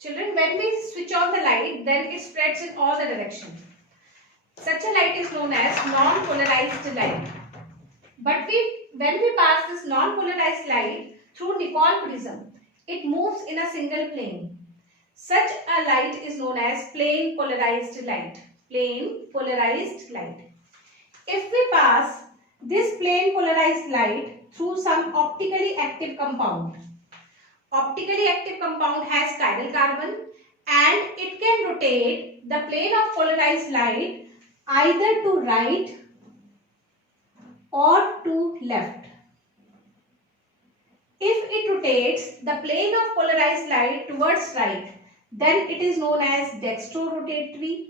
Children, when we switch on the light, then it spreads in all the directions. Such a light is known as non-polarized light. But when we pass this non-polarized light through Nicholl prism, it moves in a single plane. Such a light is known as plane polarized light. Plane polarized light. If we pass this plane polarized light through some optically active compound, optically active compound has chiral carbon and it can rotate the plane of polarized light either to right or to left. If it rotates the plane of polarized light towards right, then it is known as dextrorotatory,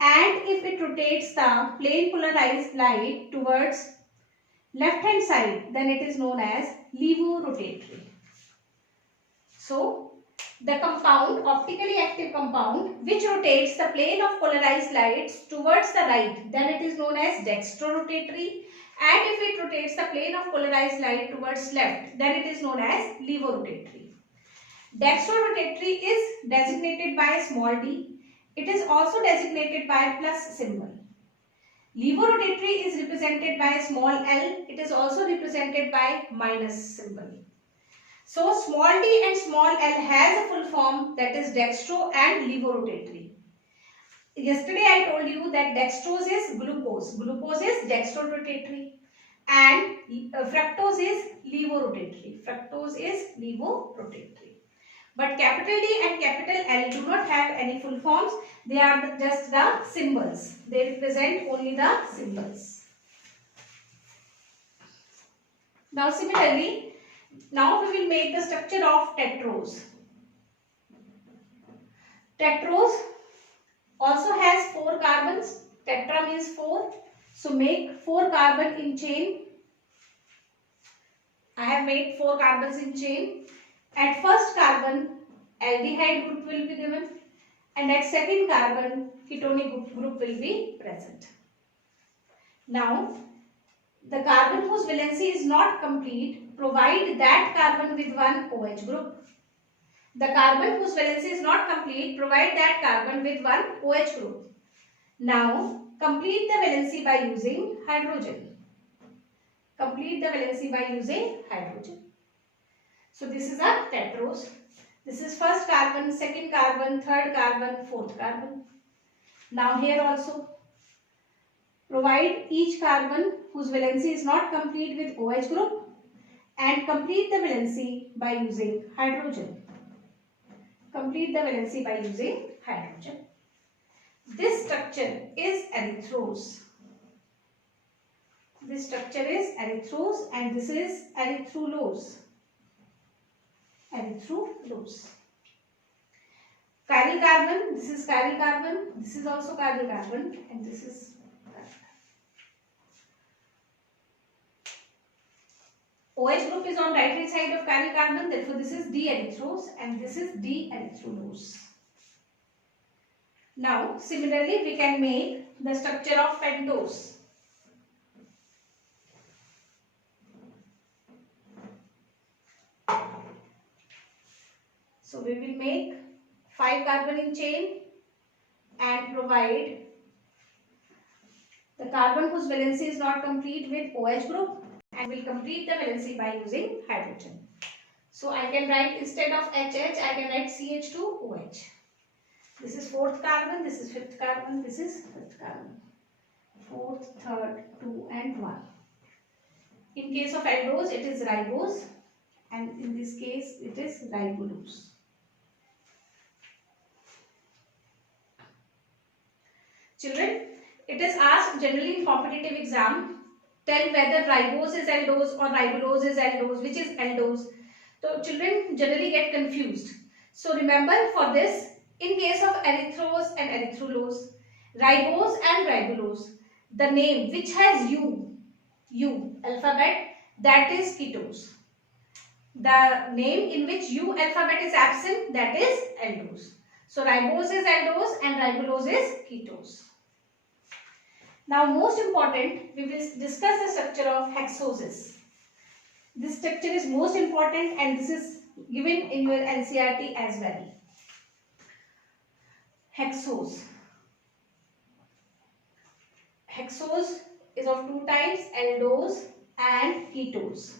and if it rotates the plane polarized light towards left hand side, then it is known as levorotatory. So, the compound, optically active compound, which rotates the plane of polarized lights towards the right, then it is known as dextrorotatory, and if it rotates the plane of polarized light towards left, then it is known as levorotatory. Dextrorotatory is designated by small d. It is also designated by plus symbol. Levorotatory is represented by small l. It is also represented by minus symbol. So small d and small l has a full form, that is dextro and levorotatory. Yesterday I told you that dextrose is glucose, glucose is dextrorotatory, and fructose is levorotatory, fructose is levorotatory. But capital D and capital L do not have any full forms, they are just the symbols, they represent only the symbols. Now similarly, now we will make the structure of tetrose. Tetrose also has 4 carbons. Tetra means 4. So make 4 carbon in chain. I have made 4 carbons in chain. At first carbon, aldehyde group will be given, and at second carbon, ketonic group will be present. Now, the carbon whose valency is not complete, provide that carbon with one OH group. The carbon whose valency is not complete, provide that carbon with one OH group. Now, complete the valency by using hydrogen. Complete the valency by using hydrogen. So, this is a tetrose. This is first carbon, second carbon, third carbon, fourth carbon. Now, here also, provide each carbon whose valency is not complete with OH group and complete the valency by using hydrogen. Complete the valency by using hydrogen. This structure is erythrose. This structure is erythrose and this is erythrulose. Erythrulose. Chiral carbon, this is chiral carbon, this is also chiral carbon, and this is OH group is on right hand side of chiral carbon, therefore this is D-erythrose and this is D-erythrulose. Now, similarly, we can make the structure of pentose. So, we will make 5 carbon in chain and provide the carbon whose valency is not complete with OH group, and will complete the valency by using hydrogen. So, I can write instead of HH, I can write CH2OH. This is 4th carbon, this is 5th carbon, this is 5th carbon. 4th, 3rd, 2 and 1. In case of aldose, it is ribose, and in this case, it is ribulose. Children, it is asked generally in competitive exam, tell whether ribose is aldose or ribulose is aldose, which is aldose. So, children generally get confused. So, remember for this, in case of erythrose and erythrulose, ribose and ribulose, the name which has U alphabet, that is ketose. The name in which U alphabet is absent, that is aldose. So, ribose is aldose and ribulose is ketose. Now, most important, we will discuss the structure of hexoses. This structure is most important and this is given in your NCERT as well. hexose. Hexose is of two types, aldose and ketose.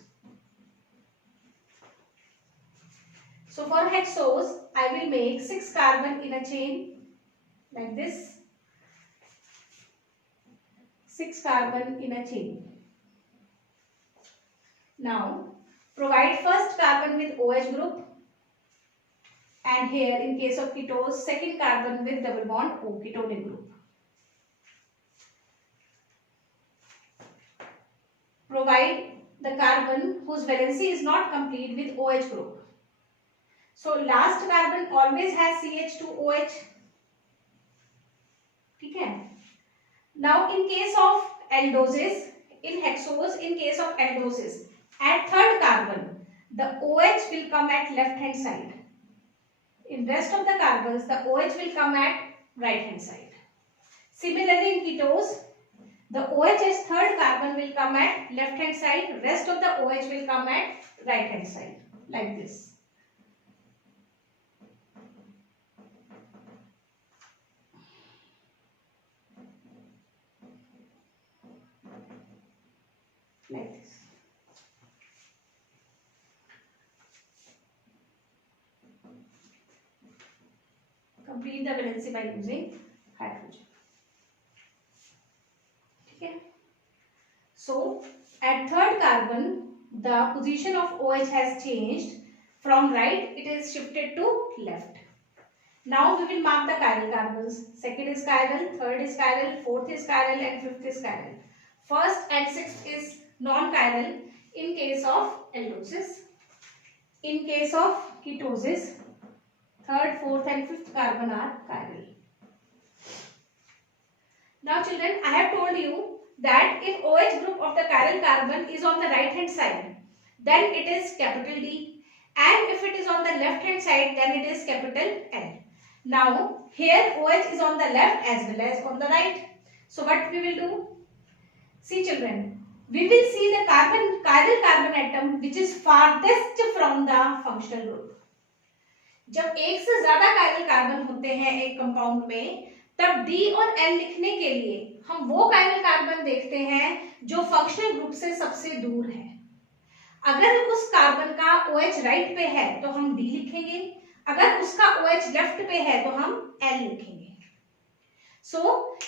So for hexose, I will make 6 carbon in a chain like this. 6 carbon in a chain. Now, provide first carbon with OH group, and here in case of ketose, second carbon with double bond O, ketonic group. Provide the carbon whose valency is not complete with OH group. So last carbon always has CH2OH. Okay. Now in case of aldoses, in hexose, in case of aldoses, at third carbon, the OH will come at left hand side. In rest of the carbons, the OH will come at right hand side. Similarly in ketose, the OH's third carbon will come at left hand side, rest of the OH will come at right hand side, like this. Like this. Complete the valency by using hydrogen. Okay. So at third carbon, the position of OH has changed. From right, it is shifted to left. Now we will mark the chiral carbons. Second is chiral, third is chiral, fourth is chiral, and fifth is chiral. First and sixth is non-chiral in case of aldoses. In case of ketosis, third, fourth and fifth carbon are chiral. Now children, I have told you that if OH group of the chiral carbon is on the right hand side, then it is capital D, and if it is on the left hand side, then it is capital L. Now here OH is on the left as well as on the right. So what we will do? See children, we will see the chiral carbon atom which is farthest from the functional group. जब एक से ज्यादा chiral carbon होते हैं एक compound में, तब D और L लिखने के लिए हम वो chiral कार्बन देखते हैं जो फंक्शनल ग्रुप से सबसे दूर है. अगर उस कार्बन का OH राइट पे है तो हम D लिखेंगे, अगर उसका OH लेफ्ट पे है तो हम L लिखेंगे. So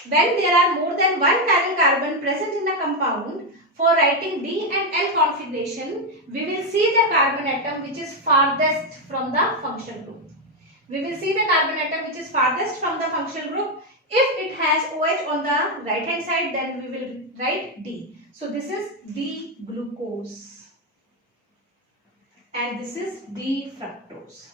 when there are more than one chiral carbon present in a compound, for writing D and L configuration, we will see the carbon atom which is farthest from the functional group. We will see the carbon atom which is farthest from the functional group. If it has OH on the right hand side, then we will write D. So this is D glucose and this is D fructose.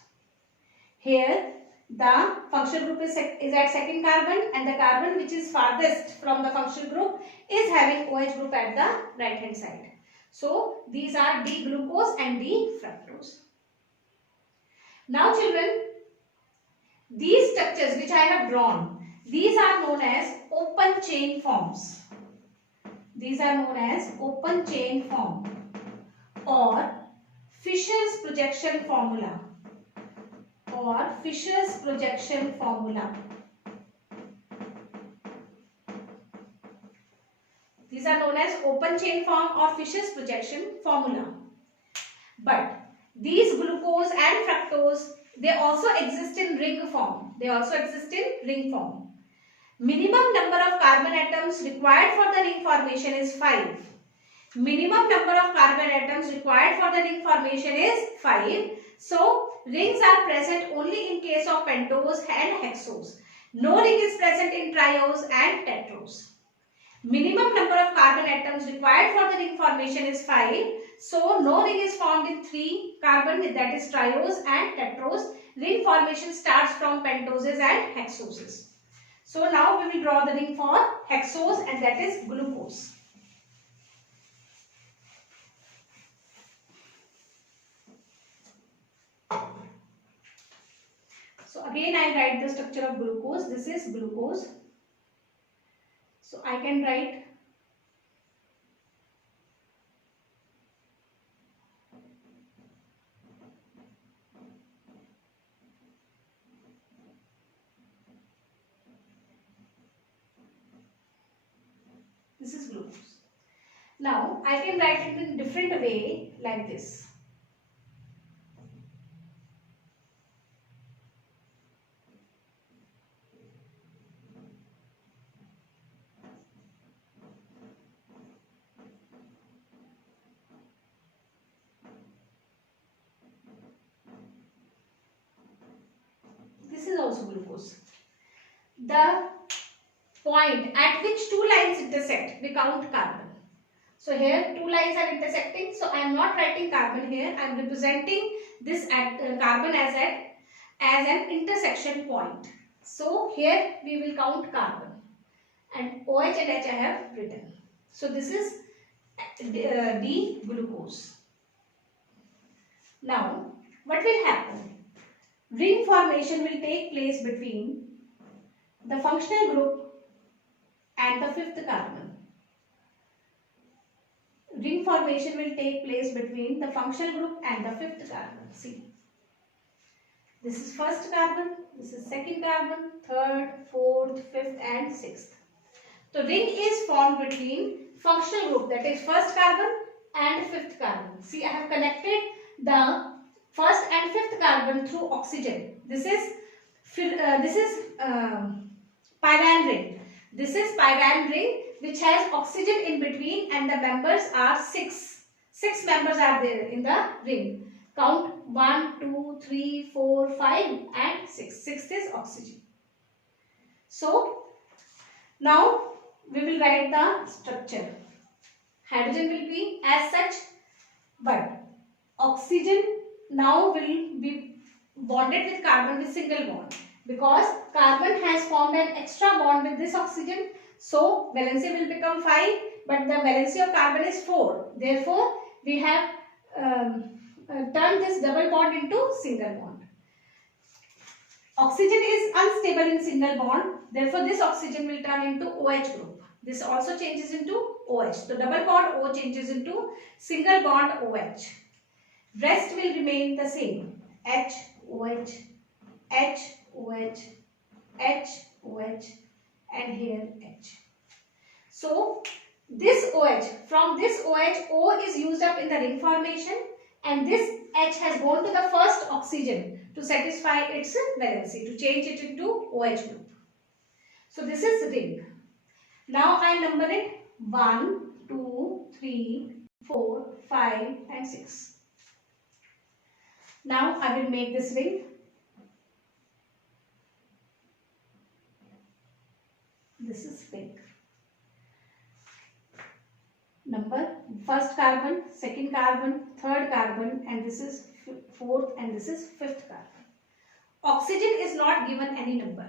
Here the functional group is at second carbon, and the carbon which is farthest from the functional group is having OH group at the right hand side. So these are D glucose and D fructose. Now children, these structures which I have drawn, these are known as open chain forms. These are known as open chain form or Fisher's projection formula. Or Fisher's projection formula. These are known as open chain form or Fisher's projection formula. But these glucose and fructose, they also exist in ring form. They also exist in ring form. Minimum number of carbon atoms required for the ring formation is 5. Minimum number of carbon atoms required for the ring formation is 5. So rings are present only in case of pentose and hexose. No ring is present in triose and tetrose. Minimum number of carbon atoms required for the ring formation is 5. So no ring is formed in 3 carbon, that is triose and tetrose. Ring formation starts from pentoses and hexoses. So now we will draw the ring for hexose, and that is glucose. So again I write the structure of glucose. This is glucose. So I can write glucose. Now I can write it in a different way like this. This is also glucose. The point at which two lines intersect, we count carbon. So here two lines are intersecting. So I am not writing carbon here. I am representing this carbon as an intersection point. So here we will count carbon, and OH and H I have written. So this is D glucose. Now what will happen? Ring formation will take place between the functional group and the fifth carbon. Ring formation will take place between the functional group and the fifth carbon. See, this is first carbon, this is second carbon, third, fourth, fifth and sixth. So ring is formed between functional group, that is first carbon and fifth carbon. See, I have connected the first and fifth carbon through oxygen. This is pyran ring. This is pyran ring which has oxygen in between, and the members are six. Six members are there in the ring. Count 1, 2, 3, 4, 5 and 6. Sixth is oxygen. So now we will write the structure. Hydrogen will be as such, but oxygen now will be bonded with carbon with single bond, because carbon has formed an extra bond with this oxygen. So valency will become 5, but the valency of carbon is 4. Therefore we have turned this double bond into single bond. Oxygen is unstable in single bond, therefore this oxygen will turn into OH group. This also changes into OH. So double bond O changes into single bond OH. Rest will remain the same. H, OH, H, OH, H, OH and here H. So this OH, from this OH, O is used up in the ring formation, and this H has gone to the first oxygen to satisfy its valency, to change it into OH group. So this is ring. Now I number it 1, 2, 3, 4, 5 and 6. Now I will make this ring. This is ring. Number first carbon, second carbon, third carbon, and this is fourth and this is fifth carbon. Oxygen is not given any number.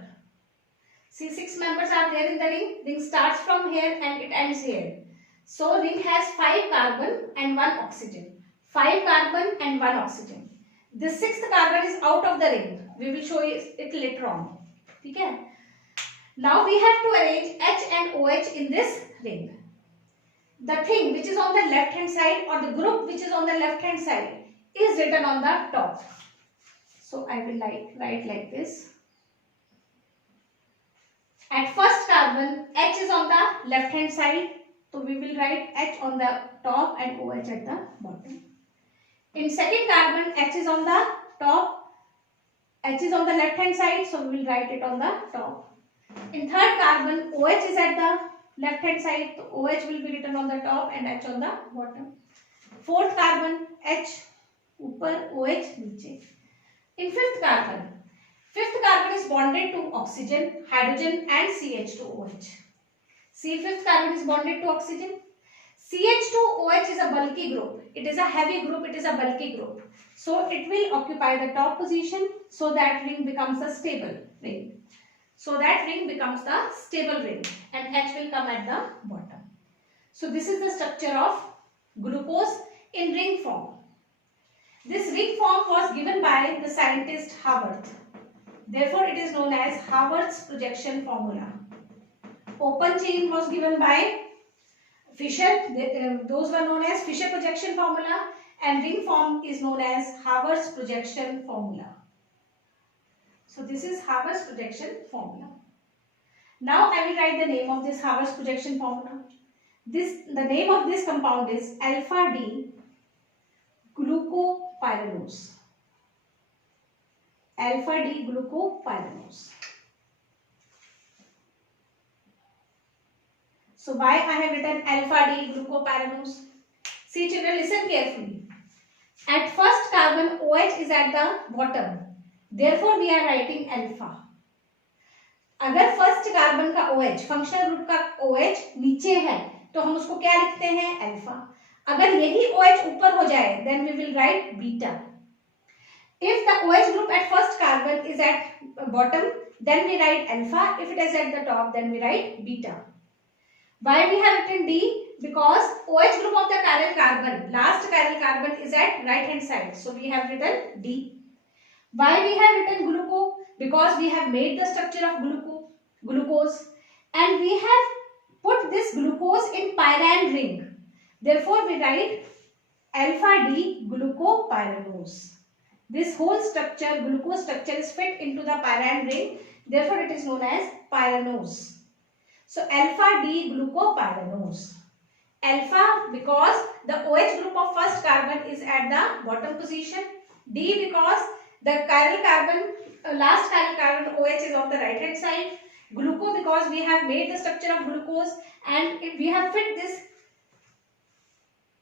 See, 6 members are there in the ring. Ring starts from here and it ends here. So ring has 5 carbon and 1 oxygen. 5 carbon and 1 oxygen. This sixth carbon is out of the ring. We will show it later on. Okay? Now we have to arrange H and OH in this ring. The thing which is on the left hand side, or the group which is on the left hand side, is written on the top. So I will write like this. At first carbon, H is on the left hand side. So we will write H on the top and OH at the bottom. In second carbon, H is on the top, H is on the left hand side. So we will write it on the top. In third carbon, OH is at the left hand side, so OH will be written on the top and H on the bottom. Fourth carbon, H upar, OH niche. In fifth carbon is bonded to oxygen, hydrogen and CH2OH. See, fifth carbon is bonded to oxygen. CH2OH is a bulky group. It is a heavy group, it is a bulky group. So it will occupy the top position, so that ring becomes a stable ring. So that ring becomes the stable ring, and H will come at the bottom. So this is the structure of glucose in ring form. This ring form was given by the scientist Haworth. Therefore, it is known as Haworth's projection formula. Open chain was given by Fischer. Those were known as Fischer projection formula, and ring form is known as Haworth's projection formula. So this is Haworth's projection formula. Now I will write the name of this Haworth's projection formula. The name of this compound is alpha D glucopyranose. Alpha D glucopyranose. So why I have written alpha D glucopyranose? See children, listen carefully. At first carbon OH is at the bottom. Therefore we are writing alpha. अगर first carbon का OH, functional group का OH नीचे है तो हम उसको क्या लिखते हैं? अल्फा. अगर यही OH ऊपर हो जाए then we will write beta. If the OH group at first carbon is at bottom then we write alpha. If it is at the top then we write beta. Why we have written D? Because OH group of the chiral carbon, last chiral carbon is at right hand side. So we have written D. Why we have written gluco? Because we have made the structure of glucose and we have put this glucose in pyran ring. Therefore we write alpha D glucopyranose. This whole structure, glucose structure, is fit into the pyran ring. Therefore it is known as pyranose. So alpha D glucopyranose. Alpha because the OH group of first carbon is at the bottom position. D because the chiral carbon, last chiral carbon OH is on the right hand side. Gluco because we have made the structure of glucose and we have fit this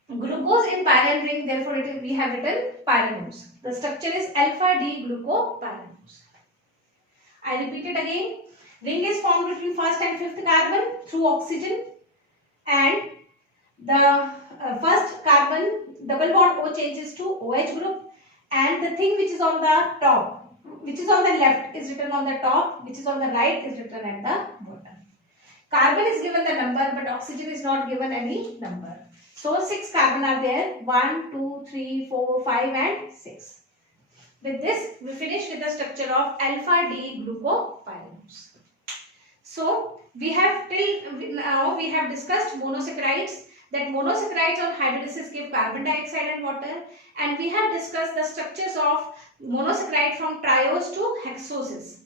glucose in pyran ring. Therefore we have written pyranose. The structure is alpha D glucopyranose. I repeat it again. Ring is formed between first and fifth carbon through oxygen, and the first carbon double bond O changes to OH group, and the thing which is on the top, which is on the left, is written on the top, which is on the right is written at the bottom. Carbon is given the number but oxygen is not given any number. So 6 carbon are there, 1, 2, 3, 4, 5 and 6. With this we finish with the structure of alpha D glucopyranose. So we have now we have discussed monosaccharides, that monosaccharides on hydrolysis give carbon dioxide and water, and we have discussed the structures of monosaccharide from triose to hexoses.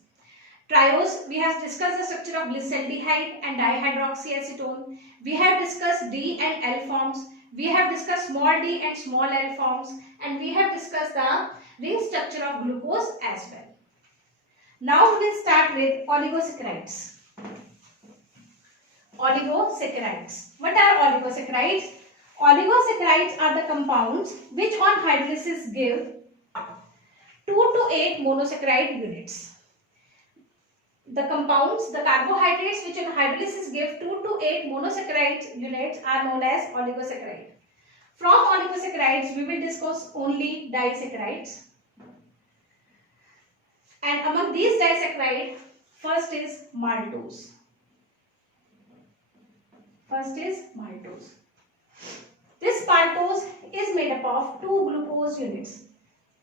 Triose, we have discussed the structure of glyceraldehyde and dihydroxyacetone. We have discussed D and L forms. We have discussed small d and small l forms, and we have discussed the ring structure of glucose as well. Now we will start with oligosaccharides. Oligosaccharides. What are oligosaccharides? Oligosaccharides are the compounds which on hydrolysis give 2 to 8 monosaccharide units. The compounds, the carbohydrates which on hydrolysis give 2 to 8 monosaccharide units are known as oligosaccharide. From oligosaccharides we will discuss only disaccharides. And among these disaccharides, first is maltose. This maltose is made up of 2 glucose units,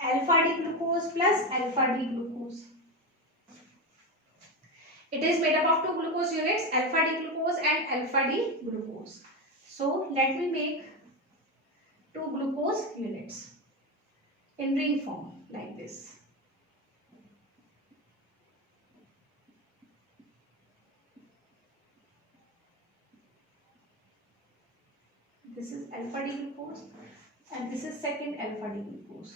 alpha D glucose plus alpha D glucose. It is made up of 2 glucose units, alpha D glucose and alpha D glucose. So let me make 2 glucose units in ring form like this. This is alpha D glucose and this is second alpha D glucose.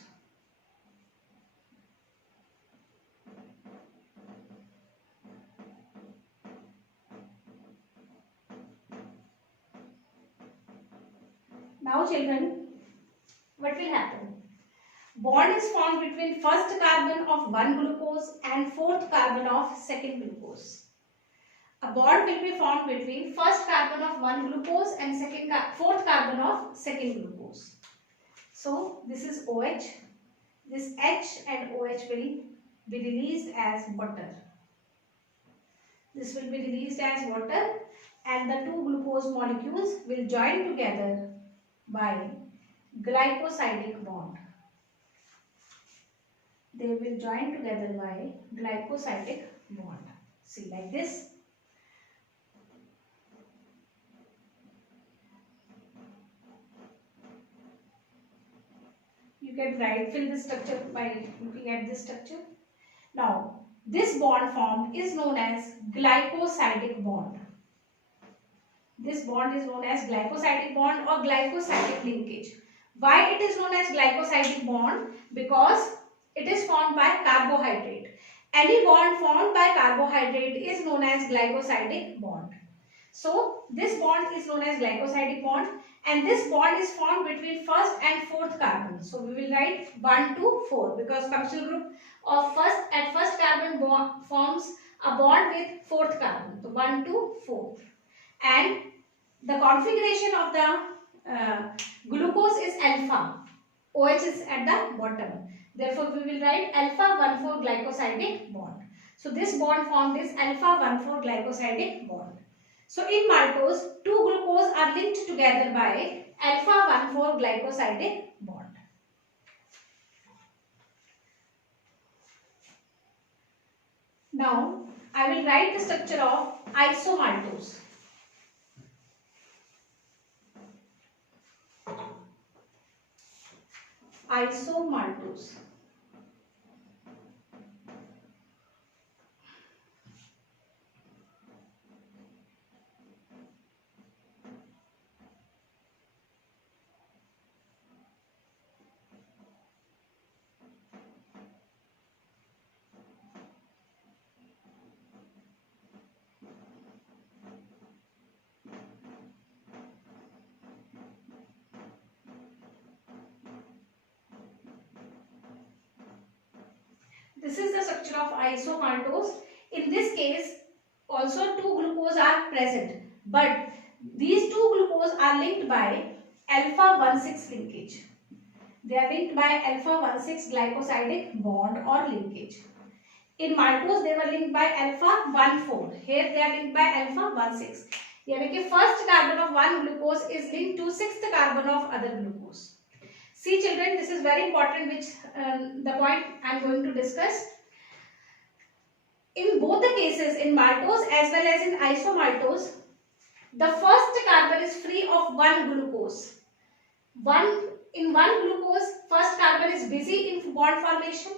Now children, what will happen? Bond is formed between first carbon of one glucose and fourth carbon of second glucose. A bond will be formed between first carbon of one glucose and fourth carbon of second glucose. So this is OH. This H and OH will be released as water. This will be released as water, and the 2 glucose molecules will join together by glycosidic bond. They will join together by glycosidic bond. See, like this. You can fill the structure by looking at this structure. Now, this bond formed is known as glycosidic bond. This bond is known as glycosidic bond or glycosidic linkage. Why it is known as glycosidic bond? Because it is formed by carbohydrate. Any bond formed by carbohydrate is known as glycosidic bond. So this bond is known as glycosidic bond, and this bond is formed between first and fourth carbon. So we will write 1 to 4 because functional group of first carbon bond forms a bond with fourth carbon. So 1 to 4. And the configuration of the glucose is alpha. OH is at the bottom. Therefore, we will write alpha 1,4 glycosidic bond. So this bond formed is alpha 1,4 glycosidic bond. So in maltose, two glucose are linked together by alpha 1,4 glycosidic bond. Now, I will write the structure of isomaltose. Isomaltose. This is the structure of isomaltose. In this case, also two glucose are present, but these two glucose are linked by alpha 1,6 linkage. They are linked by alpha 1,6 glycosidic bond or linkage. In maltose, they were linked by alpha 1,4. Here they are linked by alpha 1,6. यानी कि first carbon of one glucose is linked to sixth carbon of other glucose. See children, this is very important, which the point I am going to discuss. In both the cases, in maltose as well as in isomaltose, the first carbon is free of one glucose. In one glucose, first carbon is busy in bond formation,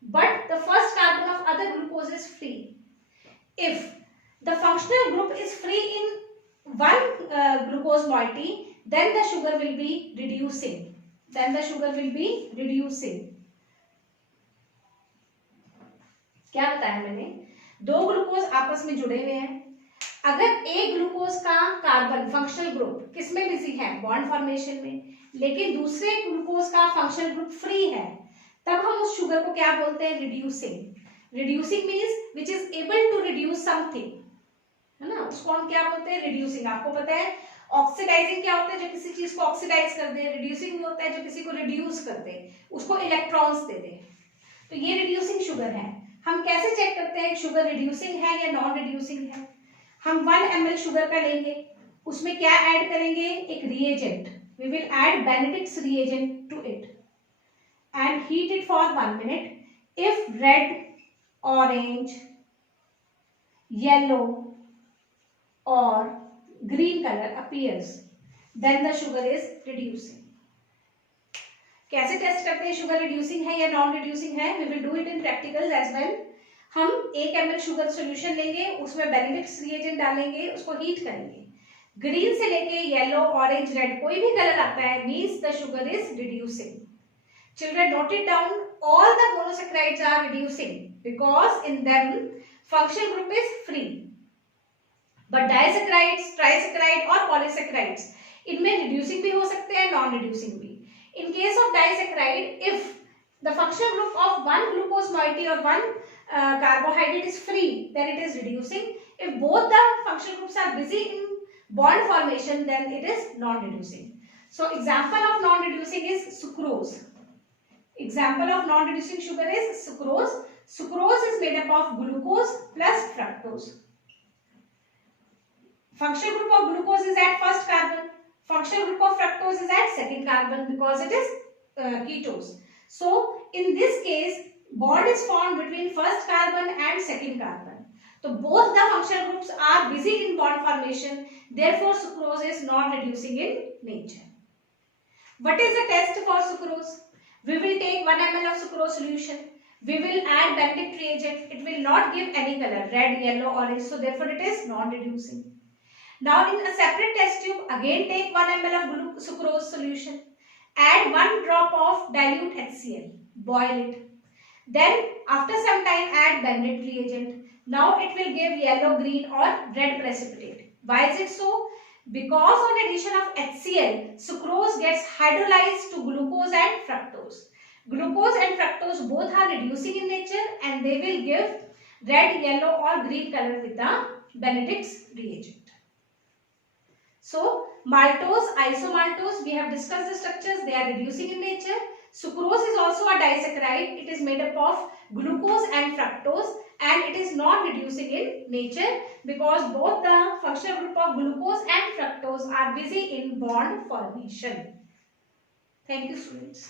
but the first carbon of other glucose is free. If the functional group is free in one glucose moiety, then the sugar will be reducing. क्या बताया मैंने? दो glucose आपस में जुड़े हुए हैं. अगर एक ग्लूकोज का कार्बन फंक्शनल ग्रुप किसमें बिजी है? बॉन्ड फॉर्मेशन में. लेकिन दूसरे ग्लूकोज का फंक्शनल ग्रुप फ्री है, तब हम उस शुगर को क्या बोलते हैं? Reducing. Reducing means which is able to reduce something, है ना, उसको हम क्या बोलते हैं? रिड्यूसिंग. आपको पता है ऑक्सीडाइजिंग क्या होता है? जो किसी चीज को ऑक्सीडाइज कर दे. रिड्यूसिंग होता है जो किसी को रिड्यूस कर दे, उसको इलेक्ट्रॉन्स दे दे. तो ये रिड्यूसिंग शुगर है. हम कैसे चेक करते हैं शुगर रिड्यूसिंग है या नॉन रिड्यूसिंग है? हम 1 ml शुगर का लेंगे, उसमें क्या ऐड करेंगे? एक reagent. We will add Benedict's reagent to it and heat it for 1 minute. If red, orange, yellow और green color appears, then the sugar is reducing. कैसे टेस्ट करते हैं शुगर रिड्यूसिंग है या नॉन रिड्यूसिंग है? We will do it in practicals as well. हम 1 ml sugar solution लेंगे, उसमें बेनेडिक्ट्स रिएजेंट डालेंगे, उसको हीट करेंगे. ग्रीन से लेके येलो, ऑरेंज, रेड कोई भी कलर आता है, means the sugar is reducing. Children, note it down. All the monosaccharides are reducing because in them functional group is free. But disaccharides, trisaccharide और पॉलीसैकराइड्स, इनमें reducing भी हो सकते हैं, नॉन रिड्यूसिंग भी. In case of disaccharide, if the functional group of one glucose moiety or one carbohydrate is free, then it is reducing. If both the functional groups are busy in bond formation, then it is non reducing. So example of non reducing is sucrose. Example of non reducing sugar is sucrose. Sucrose is made up of glucose plus fructose. Functional group of glucose is at first carbon. Functional group of fructose is at second carbon because it is ketose. So in this case, bond is formed between first carbon and second carbon. So both the functional groups are busy in bond formation. Therefore, sucrose is not reducing in nature. What is the test for sucrose? We will take 1 ml of sucrose solution. We will add Benedict reagent. It will not give any color, red, yellow, orange. So therefore, it is non-reducing. Now in a separate test tube, again take 1 ml of sucrose solution. Add 1 drop of dilute HCl. Boil it. Then after some time add Bennet reagent. Now it will give yellow, green or red precipitate. Why is it so? Because on addition of HCl, sucrose gets hydrolyzed to glucose and fructose. Glucose and fructose both are reducing in nature and they will give red, yellow or green color with the Benedict's reagent. So maltose, isomaltose, we have discussed the structures. They are reducing in nature. Sucrose is also a disaccharide. It is made up of glucose and fructose and it is non-reducing in nature because both the functional group of glucose and fructose are busy in bond formation. Thank you, students.